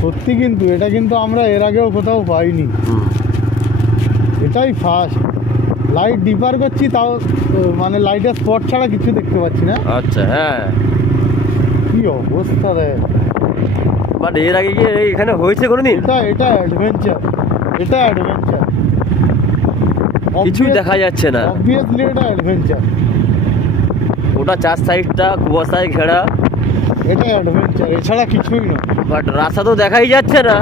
সত্যি কিন্তু এটা কিন্তু আমরা এর আগেও কোথাও পাইনি, এটাই ফার্স্ট। লাইট ডিপার করছি তাও মানে লাইটের স্পট ছাড়া কিছু দেখতে পাচ্ছি না। আচ্ছা, হ্যাঁ, কি অবস্থা দেখ। বাট এর আগে কি এখানে হয়েছে কোনোদিন? এটা অ্যাডভেঞ্চার, এটা অ্যাডভেঞ্চার, কিছুই দেখা যাচ্ছে না। অবভিয়াসলি এটা অ্যাডভেঞ্চার। ওটা চার সাইডটা কুয়াশায় ঘেরা, এটা অ্যাডভেঞ্চার, এছাড়া কিছুই না। বাট রাস্তা তো দেখাই যাচ্ছে না।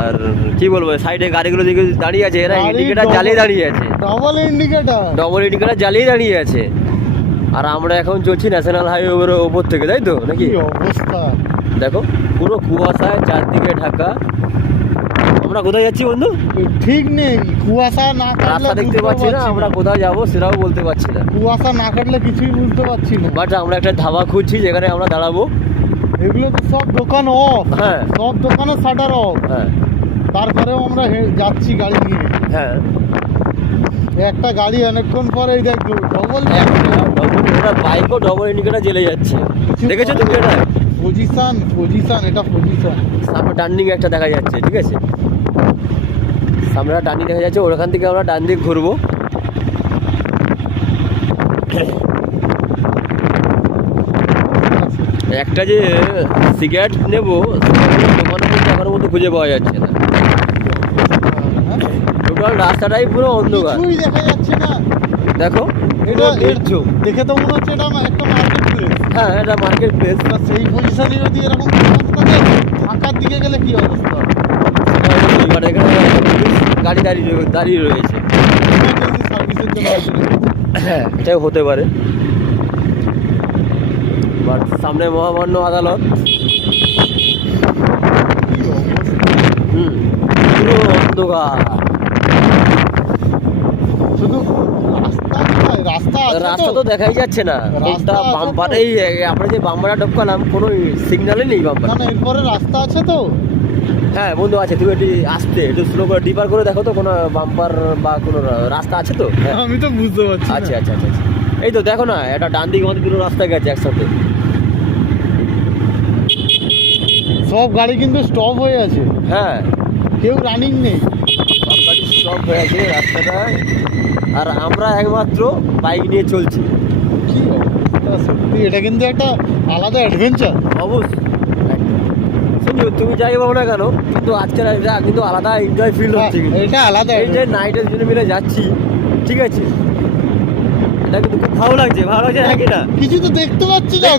আর কি বলবো, সাইডে গাড়িগুলো দিকে দাঁড়িয়ে আছে, এরা ইন্ডিকেটার জ্বালিয়ে দাঁড়িয়ে আছে, ডবল ইন্ডিকেটার জ্বালিয়ে দাঁড়িয়ে আছে। আর আমরা এখন চলছি ন্যাশনাল হাইওয়ের ওপর থেকে, তাই তো নাকি? কি অবস্থা দেখো, পুরো কুয়াশায় চারদিকে ঢাকা। আমরা কোথায় যাচ্ছি বন্ধু? ঠিক নেই, কুয়াশা না কাটলে রাস্তা দেখতে পাচ্ছি না, আমরা কোথায় যাবো সেটাও বলতে পারছি না। কুয়াশা না কাটলে কিছুই বুঝতে পারছি না। বাট আমরা একটা ধাবা খুঁজছি যেখানে আমরা দাঁড়াবো। এগুলো তো সব দোকান অফ, হ্যাঁ, সব দোকানের শাটার অফ। হ্যাঁ, তারপরেও আমরা যাচ্ছি গাড়ি নিয়ে। হ্যাঁ, একটা গাড়ি অনেকক্ষণ পরেই দেখলো ডবল বাইকও ডবল ইন্ডিকেটার জ্বলে যাচ্ছে। দেখেছো তুমি এটা? পজিশন, এটা পজিশন। সামনে টার্নিং একটা দেখা যাচ্ছে, ঠিক আছে, সামনে একটা টার্নিং দেখা যাচ্ছে, ওখান থেকে আমরা ডান দিক ঘুরবো। একটা যে সিগারেট নেবো দোকানের মধ্যে এখনো মধ্যে খুঁজে পাওয়া যাচ্ছে না। টোটাল রাস্তাটাই পুরো অন্ধকার, কিছুই দেখা যাচ্ছে না। দেখো এটা নির্ঝুম। দেখে তো মনে হচ্ছে এটা একটা মার্কেট প্লেস। হ্যাঁ, এটা মার্কেট প্লেস। সেই পজিশনে যদি এরকম ঢাকার দিকে গেলে কি অবস্থা? মানে এখানে গাড়ি দাঁড়িয়ে রয়েছে। সার্ভিসের জন্য হ্যাঁ, এটাও হতে পারে। বাট সামনে মহামান্য আদালত। পুরো অন্ধকার, শুধু রাস্তা তো দেখাই যাচ্ছে না। কোনটা বাম্পারেই, আমরা যে বাম্পারে ঢুকালাম কোনো সিগন্যালে নেই বাম্পার। না, এরপরে রাস্তা আছে তো। হ্যাঁ বন্ধু, আছে। তুমি একটু স্লো করে ডিপার করে দেখো তো কোনো বাম্পার বা কোনো রাস্তা আছে তো। হ্যাঁ, আমি তো বুঝতে পারছি না। আচ্ছা, এই তো দেখো না, এটা ডান দিকে আমাদের দুটো রাস্তা গেছে একসাথে। সব গাড়ি কিন্তু স্টপ হয়ে আছে। হ্যাঁ, কেউ রানিং নেই, সব গাড়ি স্টপ হয়ে আছে রাস্তাটায়। আর আমরা একমাত্র বাইক নিয়ে চলছি। কি অবস্থা সত্যি, এটা কিন্তু একটা আলাদা অ্যাডভেঞ্চার। অবশ্যই তুমি যাই বলো না কেন, কিন্তু আজকের এটা কিন্তু আলাদা এনজয় ফিল হচ্ছে। এটা আলাদা, এই যে নাইটের জন্য মিলে যাচ্ছি, ঠিক আছে, এটা কিন্তু খুব ভালো লাগছে নাকি না? কিছু তো দেখতে পাচ্ছি না।